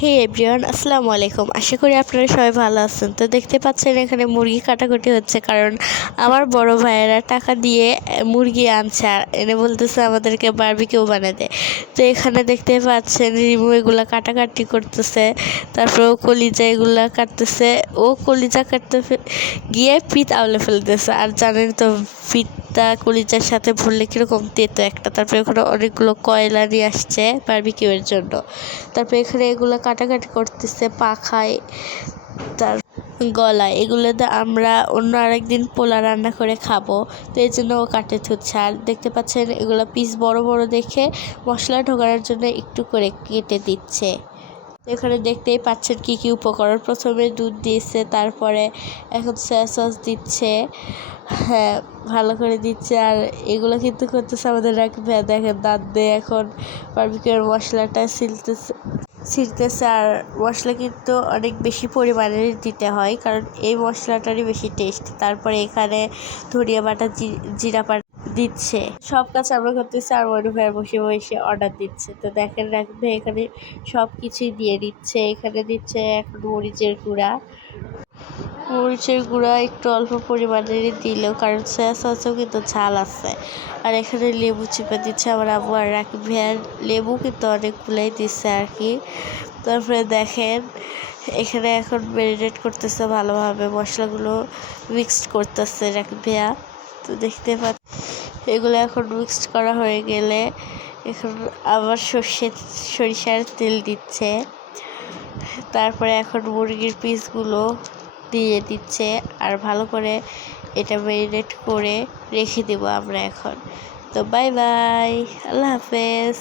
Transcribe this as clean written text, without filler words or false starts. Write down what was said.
হে everyone, আসসালামু আলাইকুম। আশা করি আপনারা সবাই ভালো আছেন। তো দেখতে পাচ্ছেন এখানে মুরগি কাটাকুটি হচ্ছে, কারণ আমার বড় ভাইয়েরা টাকা দিয়ে মুরগি আনছে আর এনে বলতেছে আমাদেরকে বারবিকিউ বানাতে। তো এখানে দেখতে পাচ্ছেন রিমু এগুলা কাটাকাটি করতেছে, তারপর ও কলিজা এগুলা কাটতেছে। ও কলিজা কাটতে গিয়ে পিঠ আউলে ফেলতেছে, আর জানেন তো পিঠটা কলিজার সাথে ভরলে কীরকম তেতো একটা। তারপরে এখানে অনেকগুলো কয়লা নিয়ে আসছে বারবিকিউয়ের জন্য। তারপরে এখানে এগুলো কাটাকাটি করতেছে পাখায়, তার গলায়। এগুলোতে আমরা অন্য আরেকদিন পোলা রান্না করে খাবো, তো এই জন্য ও কাটে থুচ্ছে। আর দেখতে পাচ্ছেন এগুলো পিস বড় বড় দেখে মশলা ঢোকানোর জন্য একটু করে কেটে দিচ্ছে। এখানে দেখতেই পাচ্ছেন কি কি উপকরণ। প্রথমে দুধ দিয়েছে, তারপরে এখন সয়া সস দিচ্ছে, হ্যাঁ ভালো করে দিচ্ছে। আর এগুলো কিন্তু করতেছে আমাদের রাকিব ভাইয়া, দেখেন দাঁত দিয়ে এখন বারবিকিউর মশলাটা ছিলতেছে। আর মশলা কিন্তু অনেক বেশি পরিমাণে দিতে হয়, কারণ এই মশলাটারই বেশি টেস্ট। তারপরে এখানে ধনিয়া বাটা, জিরা বাটা দিচ্ছে। সব কাজ আমরা করতেছি আর মনু ভাইয়ের বসে বসে অর্ডার দিচ্ছে। তো দেখেন রাকিব ভাই এখানে সব কিছুই দিয়ে দিচ্ছে। এখানে দিচ্ছে এখন মরিচের গুঁড়া একটু অল্প পরিমাণেরই দিলেও, কারণ সয়া সসেও কিন্তু ঝাল আছে। আর এখানে লেবু চিপে দিচ্ছে আমার আব্বু। আর রাকিব ভাইয়ার লেবু কিন্তু অনেকগুলাই দিচ্ছে আর কি। তারপরে দেখেন এখানে এখন ম্যারিনেট করতেছে ভালোভাবে, মশলাগুলো মিক্সড করতেছে রাকিব ভাইয়া। তো দেখতে পাচ্ছি এগুলো এখন মিক্সড করা হয়ে গেলে এখন আবার সরিষার তেল দিচ্ছে। তারপরে এখন মুরগির পিসগুলো দিয়ে দিচ্ছে, আর ভালো করে এটা ম্যারিনেট করে রেখে দেবো আমরা এখন। তো বাই বাই, আল্লাহ হাফেজ।